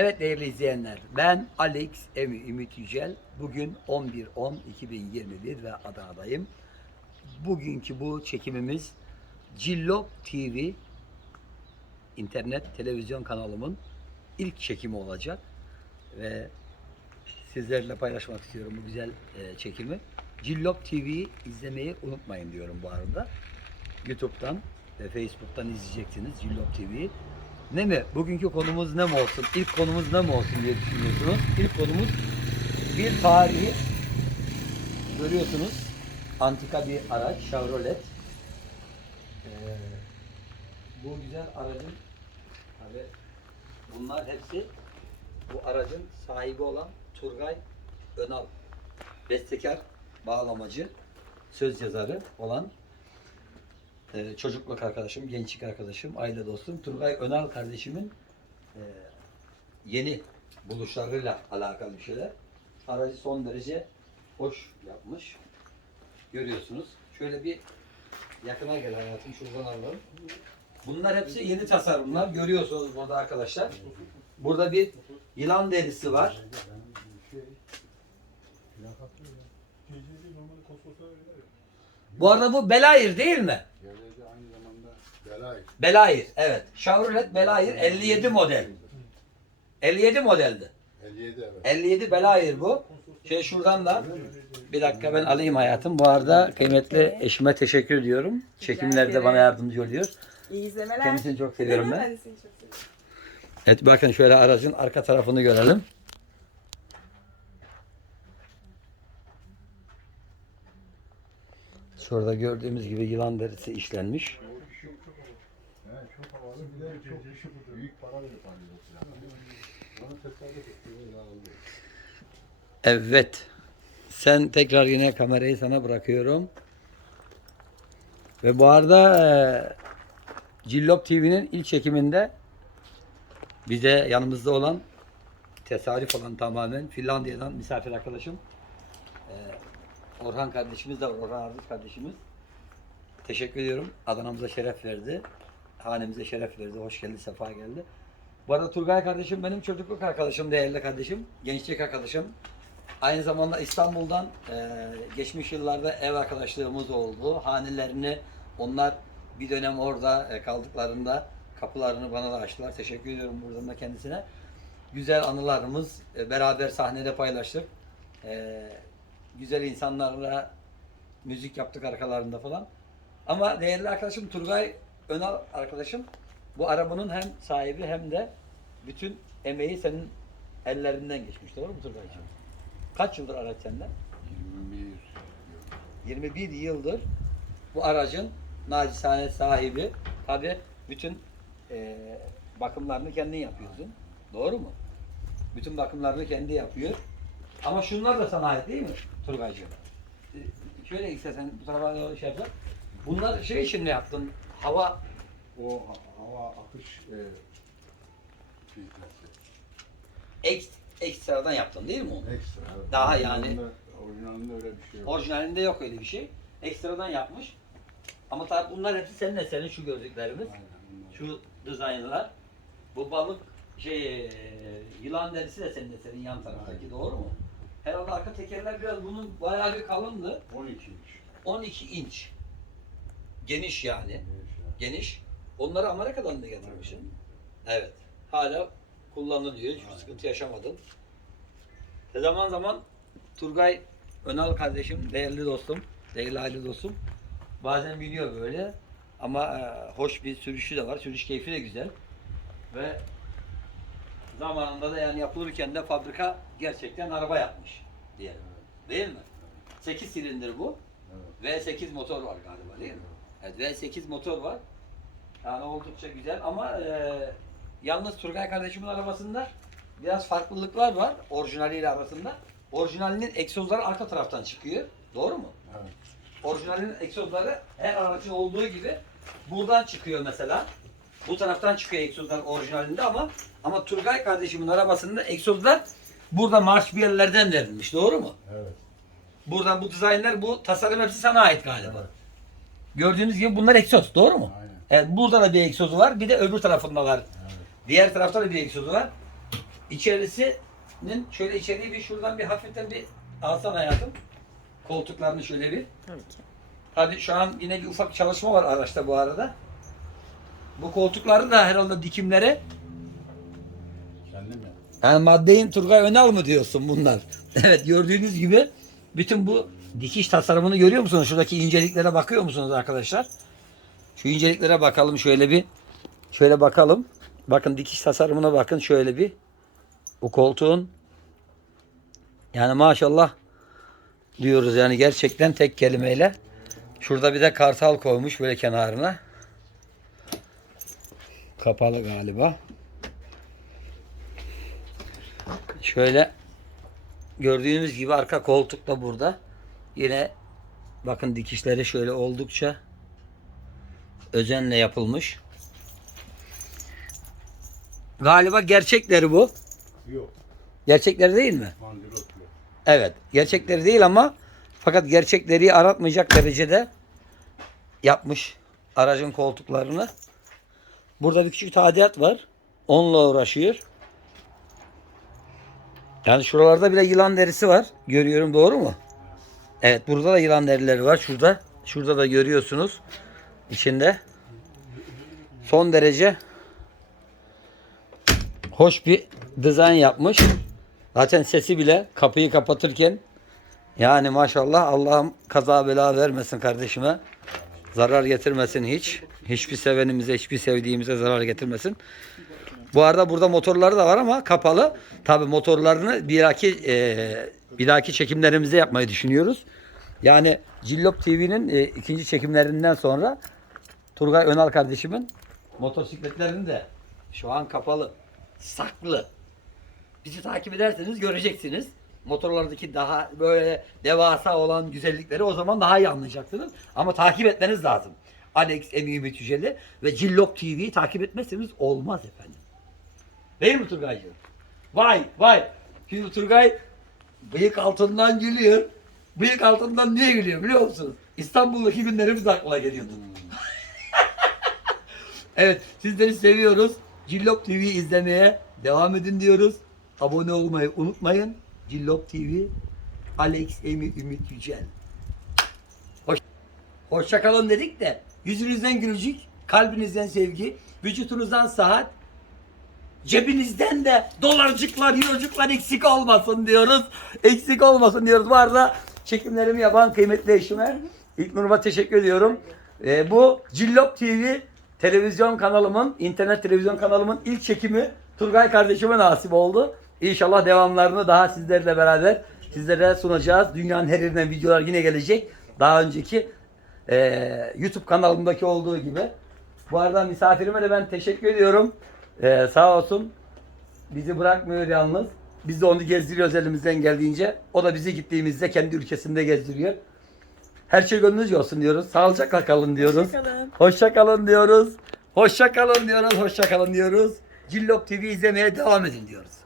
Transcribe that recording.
Evet değerli izleyenler, ben Alex Emi Ümit Yücel. Bugün 11-10-2021 ve Adana'dayım. Bugünkü bu çekimimiz Cillop TV internet televizyon kanalımın ilk çekimi olacak. Ve sizlerle paylaşmak istiyorum bu güzel e, çekimi. Cillop TV'yi izlemeyi unutmayın diyorum bu arada. YouTube'dan ve Facebook'tan izleyeceksiniz Cillop TV'yi. Ne mi? Bugünkü konumuz ne mi olsun? İlk konumuz ne mi olsun diye düşünüyorsunuz. İlk konumuz bir tarihi görüyorsunuz. Antika bir araç, Chevrolet. Ee, bu güzel aracın tabi bunlar hepsi bu aracın sahibi olan Turgay Önal. Bestekar, bağlamacı, söz yazarı olan ee, çocukluk arkadaşım, gençlik arkadaşım, aile dostum Turgay Önal kardeşimin e, yeni buluşlarıyla alakalı bir şeyler. Aracı son derece hoş yapmış. Görüyorsunuz. Şöyle bir yakına gel hayatım şuradan alalım. Bunlar hepsi yeni tasarımlar. Görüyorsunuz burada arkadaşlar. Burada bir yılan derisi var. Bu arada bu Belayır değil mi? Devleti aynı zamanda belay. Belayır, evet. Chevrolet Belayır 57 model. 57 modeldi. 57 evet. 57 Belayır bu. Şey şuradan da bir dakika ben alayım hayatım. Bu arada kıymetli eşime teşekkür ediyorum. Çekimlerde bana yardımcı oluyor. İyi izlemeler. Kendisini çok seviyorum ben. Ben de seni çok seviyorum. Evet bakın şöyle aracın arka tarafını görelim. Şurada gördüğümüz gibi yılan derisi işlenmiş. Evet. Sen tekrar yine kamerayı sana bırakıyorum. Ve bu arada e, Cillop TV'nin ilk çekiminde bize yanımızda olan tesadüf olan tamamen Finlandiya'dan misafir arkadaşım e, Orhan kardeşimiz de var. Orhan Ardıç kardeşimiz. Teşekkür ediyorum. Adana'mıza şeref verdi. Hanemize şeref verdi. Hoş geldi, sefa geldi. Bu arada Turgay kardeşim benim çocukluk arkadaşım, değerli kardeşim. Gençlik arkadaşım. Aynı zamanda İstanbul'dan e, geçmiş yıllarda ev arkadaşlığımız oldu. Hanelerini onlar bir dönem orada e, kaldıklarında kapılarını bana da açtılar. Teşekkür ediyorum buradan da kendisine. Güzel anılarımız e, beraber sahnede paylaştık. E, güzel insanlarla müzik yaptık arkalarında falan. Ama değerli arkadaşım Turgay Önal arkadaşım bu arabanın hem sahibi hem de bütün emeği senin ellerinden geçmiş. Doğru mu Turgay'cığım? Kaç yıldır araç sende? 21 21 yıldır bu aracın nacizane sahibi. Tabi bütün eee, bakımlarını kendin yapıyorsun. Doğru mu? Bütün bakımlarını kendi yapıyor. Ama şunlar da sana ait değil mi Turgaycığım? Ee, Şöyle istersen bu tarafa doğru şey yapsan. Bunlar şey için ne yaptın? Hava o ha- hava akış e, filtresi. ek, ekstradan yaptın değil mi onu? Ekstra. Daha yani- Orijinalinde- Orijinalinde öyle bir şey yok. Orijinalinde yok öyle bir şey. Ekstradan yapmış. Ama tabi bunlar hepsi senin eserin şu gördüklerimiz. Aynen, bunlar. Şu dizaynlar. Bu balık şey e, yılan derisi de senin eserin yan taraftaki doğru mu? Herhalde arka tekerler biraz bunun bayağı bir kalındı. 12 inç. 12 inç. Geniş yani. Geniş ya. Geniş. Onları Amerika'dan da getirmişsin. Evet. Hala kullanılıyor. Hiçbir sıkıntı yaşamadın. E zaman zaman Turgay Önal kardeşim, değerli dostum, değerli aile dostum. Bazen biliyor böyle. Ama e, hoş bir sürüşü de var. Sürüş keyfi de güzel. Ve zamanında da yani yapılırken de fabrika gerçekten araba yapmış diye. Değil mi? 8 silindir bu. Evet. V8 motor var galiba değil mi? Evet V8 motor var. Yani oldukça güzel ama e, yalnız Turgay kardeşimin arabasında biraz farklılıklar var orijinaliyle arasında. Orijinalinin egzozları arka taraftan çıkıyor. Doğru mu? Evet. Orijinalinin egzozları her aracın olduğu gibi buradan çıkıyor mesela. Bu taraftan çıkıyor egzozlar orijinalinde ama ama Turgay kardeşimin arabasında egzozlar burada marş bir yerlerden verilmiş. Doğru mu? Evet. Buradan bu dizaynlar, bu tasarım hepsi sana ait galiba. Evet. Gördüğünüz gibi bunlar egzoz, doğru mu? Aynen. Evet, burada da bir egzozu var, bir de öbür tarafında var. Evet. Diğer tarafta da bir egzozu var. içerisinin şöyle içeriği bir şuradan bir hafiften bir alsan hayatım. Koltuklarını şöyle bir. Tabii ki. Hadi şu an yine bir ufak çalışma var araçta bu arada. Bu koltukları da herhalde dikimlere Kendim mi? yani maddeyin Turgay Önal mı diyorsun bunlar? evet gördüğünüz gibi bütün bu dikiş tasarımını görüyor musunuz? Şuradaki inceliklere bakıyor musunuz arkadaşlar? Şu inceliklere bakalım şöyle bir. Şöyle bakalım. Bakın dikiş tasarımına bakın şöyle bir. Bu koltuğun yani maşallah diyoruz yani gerçekten tek kelimeyle. Şurada bir de kartal koymuş böyle kenarına. Kapalı galiba. Şöyle gördüğünüz gibi arka koltuk da burada. Yine bakın dikişleri şöyle oldukça özenle yapılmış. Galiba gerçekleri bu. Yok. Gerçekleri değil mi? Mandilot yok. Evet. Gerçekleri değil ama fakat gerçekleri aratmayacak derecede yapmış aracın koltuklarını. Burada bir küçük tadilat var. Onunla uğraşıyor. Yani şuralarda bile yılan derisi var. Görüyorum doğru mu? Evet burada da yılan derileri var. Şurada. Şurada da görüyorsunuz. içinde. Son derece hoş bir dizayn yapmış. Zaten sesi bile kapıyı kapatırken yani maşallah Allah'ım kaza bela vermesin kardeşime. Zarar getirmesin hiç. Hiçbir sevenimize, hiçbir sevdiğimize zarar getirmesin. Bu arada burada motorları da var ama kapalı. Tabi motorlarını bir dahaki, e, bir dahaki çekimlerimizde yapmayı düşünüyoruz. Yani Cillop TV'nin e, ikinci çekimlerinden sonra Turgay Önal kardeşimin motosikletlerini de şu an kapalı. Saklı. Bizi takip ederseniz göreceksiniz. Motorlardaki daha böyle devasa olan güzellikleri o zaman daha iyi anlayacaksınız. Ama takip etmeniz lazım. Alex Emi Ümit Yücel'i ve Cillop TV'yi takip etmezseniz olmaz efendim. Değil mi Turgaycığım? Vay vay. Şimdi Turgay bıyık altından gülüyor. Bıyık altından niye gülüyor biliyor musunuz? İstanbul'daki günlerimiz aklına geliyordu. Evet sizleri seviyoruz. Cillop TV izlemeye devam edin diyoruz. Abone olmayı unutmayın. Cillop TV Alex Emi Ümit Yücel. Hoş, hoşçakalın dedik de yüzünüzden gülücük, kalbinizden sevgi, vücutunuzdan saat, cebinizden de dolarcıklar, eurocuklar eksik olmasın diyoruz. Eksik olmasın diyoruz. Bu arada çekimlerimi yapan kıymetli eşime İlknur'uma teşekkür ediyorum. Ee, bu Cillop TV televizyon kanalımın, internet televizyon kanalımın ilk çekimi Turgay kardeşime nasip oldu. İnşallah devamlarını daha sizlerle beraber sizlere sunacağız. Dünyanın her yerinden videolar yine gelecek. Daha önceki eee, YouTube kanalımdaki olduğu gibi. Bu arada misafirime de ben teşekkür ediyorum. Eee, sağ olsun. Bizi bırakmıyor yalnız. Biz de onu gezdiriyoruz elimizden geldiğince. O da bizi gittiğimizde kendi ülkesinde gezdiriyor. Her şey gönlünüzce olsun diyoruz. Sağlıcakla kalın diyoruz. Hoşça kalın diyoruz. Hoşça kalın diyoruz. Hoşça kalın diyoruz. Cillop TV izlemeye devam edin diyoruz.